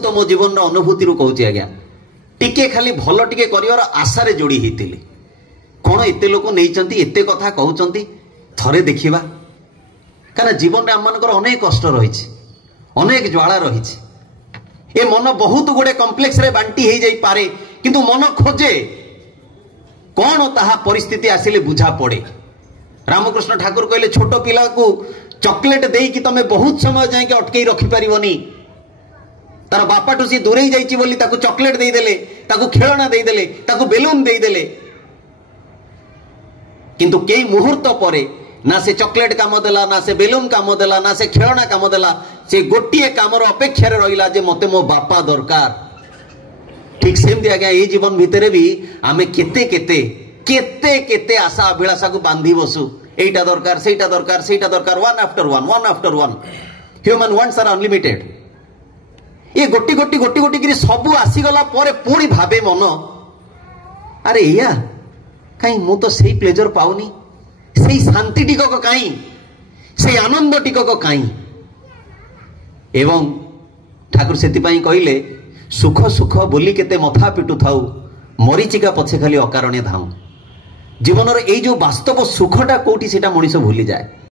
तो मो जीवन अनुभूति कहूँ आज्ञा टिके खाली भल टिके कर आशारे जोड़ी होती कौन एत लोक नहीं एत कथा कहते थरे देखा कहीं जीवन में आम अनेक कष्ट रही अनेक ज्वाला रही ए मन बहुत गुड़े कम्प्लेक्स रे बांटी हो जाई पारे किंतु मन खोजे कौन ताहा परिस्थिति आसिले बुझा पड़े। रामकृष्ण ठाकुर कहले छोट पिला को चॉकलेट दे कि तमे बहुत समय जाए अटकई रखी पारिबनी तार बापाठू सी दूरे जाइए बोली ताकू चॉकलेट दे देले ताकू खेलना दे देले ताकू बेलून दे देले किंतु कई मुहूर्त परे ना से चॉकलेट काम देला ना से बेलून काम देला ना से खेलना काम देला से गोटे काम अपेक्षा रहा जे मते मो बापा दरकार। ठीक सेमती आज्ञा ये जीवन भितर भी आमे केते केते केते केते आशा अभिलाषा को बांधी बसु एटा दरकार सेटा दरकार सेटा दरकार one after one human wants are unlimited ये गोटी गोटी गोटी गोटी करी सबू आसीगला परे पुणी भावे मन अरे या कहीं मु तो सही प्लेजर पाऊनी सही शांति टिकक कहीं सही आनंद टिकक कहीं एवं ठाकुर से कहले सुख सुख बोली केते मथा पिटु थाऊ मरीचिका पछे खाली अकारणे धाऊ जीवन रो जो वास्तव सुखटा कोठी सेटा मनीष भूली जाए।